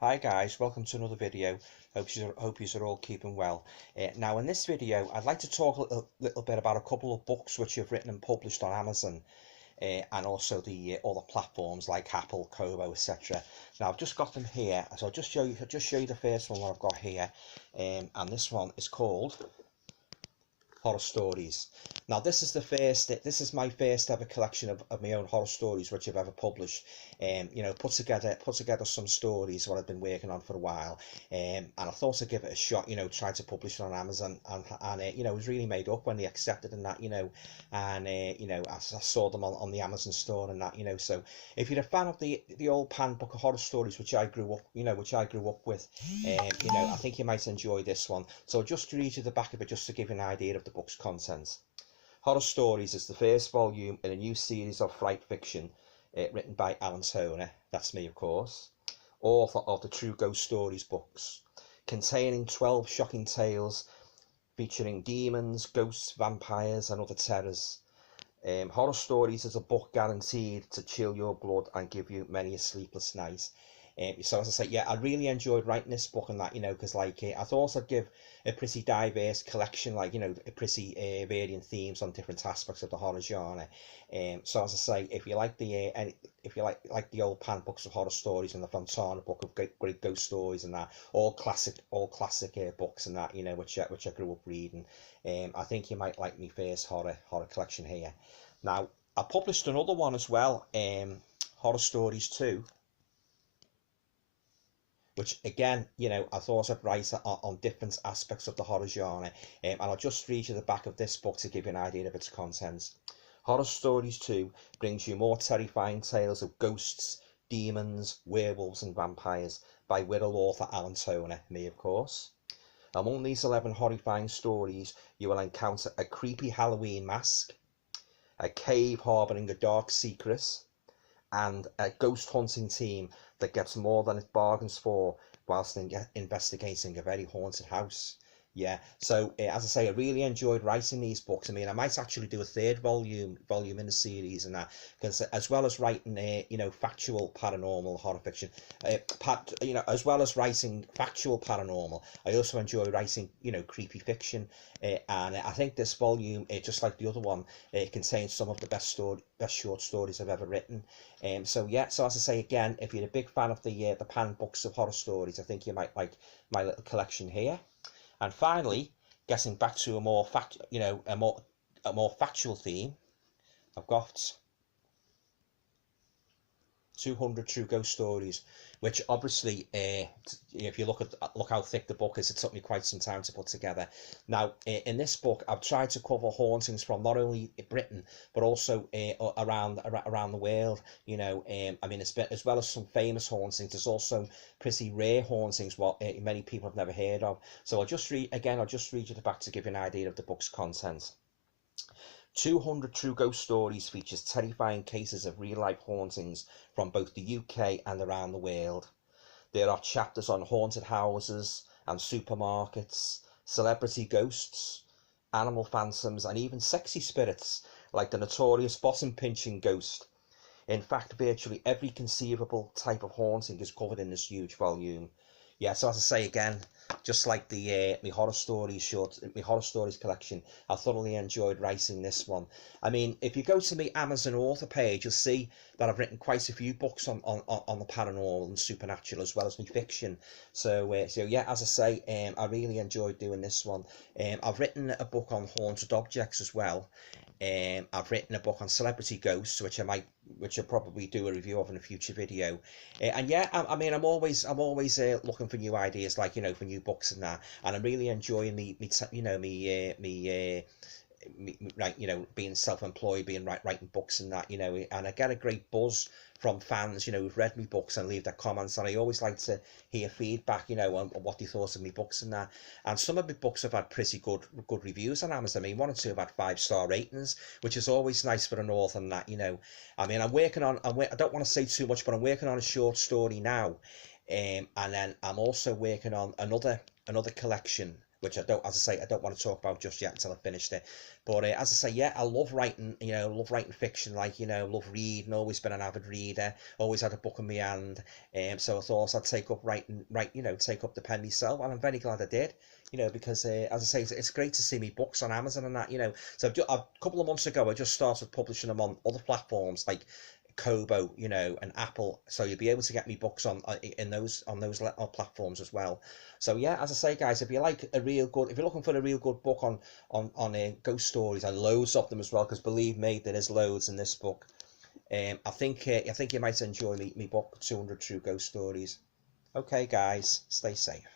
Hi guys, welcome to another video. Hope you are all keeping well. Now in this video I'd like to talk a little bit about a couple of books which I've written and published on Amazon, and also the other platforms like Apple, Kobo, etc. Now I've just got them here, so I'll just show you the first one that I've got here, and this one is called Horror Stories. Now this is my first ever collection of my own horror stories which I've ever published. You know, put together some stories what I've been working on for a while, and I thought I'd give it a shot. You know, try to publish it on Amazon, and you know, it was really made up when they accepted and that. You know, and you know, I saw them on the Amazon store and that. You know, so if you're a fan of the old pan book of horror stories which I grew up, with, you know, I think you might enjoy this one. So I'll just read you the back of it just to give you an idea of the book's contents. Horror Stories is the first volume in a new series of fright fiction, written by Alan Toner, that's me of course, author of the True Ghost Stories books, containing 12 shocking tales featuring demons, ghosts, vampires and other terrors. Horror Stories is a book guaranteed to chill your blood and give you many a sleepless night. So as I say, yeah, I really enjoyed writing this book and that, you know, because like I thought I'd give a pretty diverse collection, like, you know, a pretty varying themes on different aspects of the horror genre. So as I say, if you like if you like the old pan books of horror stories and the Fontana book of great ghost stories and that, all classic books and that, you know, which I grew up reading, I think you might like my first horror collection here. Now I published another one as well, Horror Stories 2, which again, you know, I thought I'd write on different aspects of the horror genre, and I'll just read you the back of this book to give you an idea of its contents. Horror Stories 2 brings you more terrifying tales of ghosts, demons, werewolves and vampires by Wirral author Alan Toner, me of course. Among these 11 horrifying stories, you will encounter a creepy Halloween mask, a cave harbouring a dark secret, and a ghost hunting team that gets more than it bargains for whilst investigating a very haunted house. Yeah, so as I say, I really enjoyed writing these books. I mean, I might actually do a third volume in the series and that, because as well as writing, you know, factual paranormal horror fiction, you know, as well as writing factual paranormal, I also enjoy writing, you know, creepy fiction. And I think this volume, just like the other one, contains some of the best short stories I've ever written. So yeah, so as I say again, if you're a big fan of the pan books of horror stories, I think you might like my little collection here. And finally, getting back to a more a more factual theme, I've got 200 True Ghost Stories, which obviously, if you look how thick the book is, it took me quite some time to put together. Now, in this book, I've tried to cover hauntings from not only Britain but also around the world. You know, I mean, as well as some famous hauntings, there's also pretty rare hauntings what many people have never heard of. So I'll just read you the back to give you an idea of the book's content. 200 True Ghost Stories features terrifying cases of real-life hauntings from both the UK and around the world. There are chapters on haunted houses and supermarkets, celebrity ghosts, animal phantoms, and even sexy spirits like the notorious bottom-pinching ghost. In fact, virtually every conceivable type of haunting is covered in this huge volume. Yeah, so as I say again, just like the my horror stories collection, I thoroughly enjoyed writing this one. I mean, if you go to my Amazon author page, you'll see that I've written quite a few books on the paranormal and supernatural as well as my fiction. So yeah, as I say, I really enjoyed doing this one. I've written a book on haunted objects as well. I've written a book on celebrity ghosts, which I'll probably do a review of in a future video. And yeah, I mean, I'm always looking for new ideas, like, you know, for new books and that. And I'm really enjoying right, you know, being self-employed, writing books and that, you know, and I get a great buzz from fans, you know, who've read me books and leave their comments, and I always like to hear feedback, you know, on what they thought of me books and that. And some of my books have had pretty good reviews on Amazon. I mean, one or two have had 5-star ratings, which is always nice for an author and that, you know. I mean, I don't want to say too much, but I'm working on a short story now, and then I'm also working on another collection which as I say, I don't want to talk about just yet until I finished it. But as I say, yeah, I love writing, love writing fiction, like, love reading, always been an avid reader, always had a book in my hand. So I thought I'd take up take up the pen myself, and I'm very glad I did. Because as I say, it's great to see me books on Amazon and that. So a couple of months ago, I just started publishing them on other platforms like Kobo, and Apple. So you'll be able to get me books on those platforms as well. So yeah, as I say, guys, if you're looking for a real good book on ghost stories, and loads of them as well, because believe me, there is loads in this book. I think you might enjoy me book 200 True Ghost Stories. Okay, guys, stay safe.